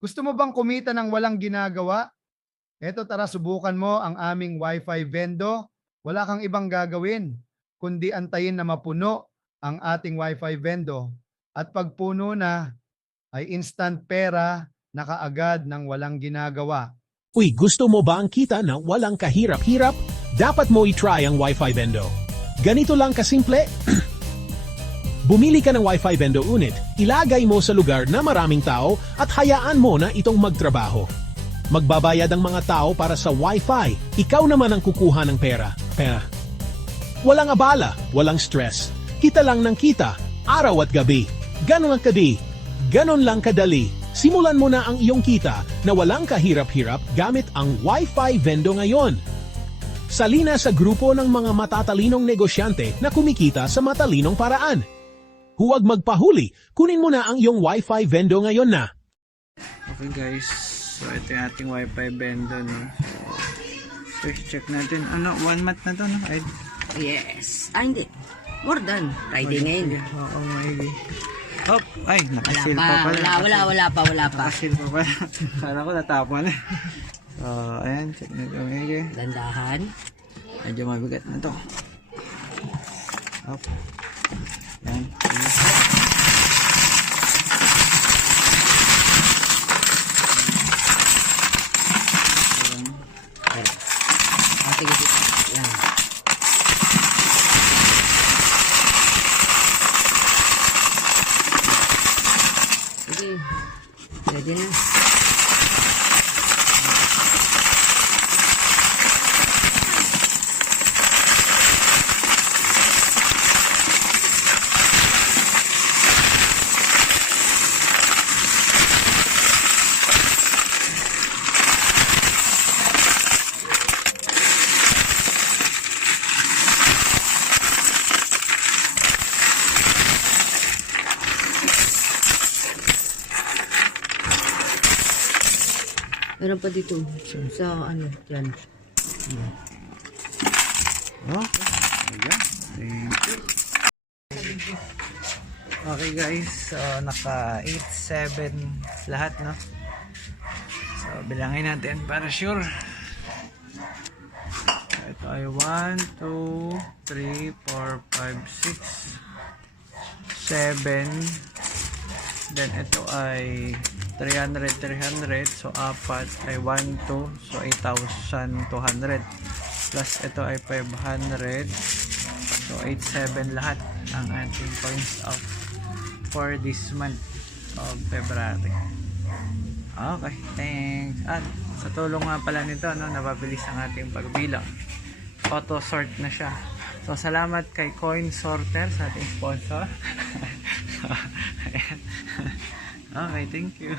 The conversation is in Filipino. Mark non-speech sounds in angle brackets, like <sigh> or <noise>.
Gusto mo bang kumita ng walang ginagawa? Eto tara subukan mo ang aming Wi-Fi vendo. Wala kang ibang gagawin kundi antayin na mapuno ang ating Wi-Fi vendo. At pag puno na ay instant pera na kaagad ng walang ginagawa. Uy, gusto mo ba ang kita na walang kahirap-hirap? Dapat mo i-try ang Wi-Fi Vendo. Ganito lang kasimple. <clears throat> Bumili ka ng Wi-Fi Vendo unit, ilagay mo sa lugar na maraming tao at hayaan mo na itong magtrabaho. Magbabayad ang mga tao para sa Wi-Fi, ikaw naman ang kukuha ng pera. Pera. Walang abala, walang stress. Kita lang ng kita, araw at gabi. Ganon ang kadi. Ganon lang kadali. Simulan mo na ang iyong kita na walang kahirap-hirap gamit ang Wi-Fi Vendo ngayon. Salina sa grupo ng mga matatalinong negosyante na kumikita sa matalinong paraan. Huwag magpahuli, kunin mo na ang iyong Wi-Fi Vendo ngayon na. Okay guys, so ito yung ating wifi bendo no. So, first check natin. Ano, one month na to no? Ay, Yes. Ah, hindi. More than. Friday ngayon. Oo, maybe. Hop! Ay, nakasil pa. pa pala. Wala, wala, wala pa, wala pa. Nakasil pa pala. <laughs> Kala ko natapon. <laughs> so, ayan, check natin. Okay. Dandahan. Medyo mabigat na to. Hop. Ayan. Ay. Ah, sige, sige. Yan. Ready na. Meron pa dito. Sa ano, yan. Okay. Ayan. Thank you. Okay guys, so naka 8-7 lahat no. So bilangin natin para sure. Ito ay 1, 2, 3, 4, 5, 6, 7. Then ito ay 300, 300. So apat ay 1, 2. So 8,200. Plus ito ay 500. So 87 lahat ang ating points of for this month of February. Okay, thanks. At sa tulong nga pala nito, no, napabilis ang ating pagbilang. Auto sort na siya. So salamat kay Coin Sorter sa ating sponsor. <laughs> So, <laughs> okay, thank you.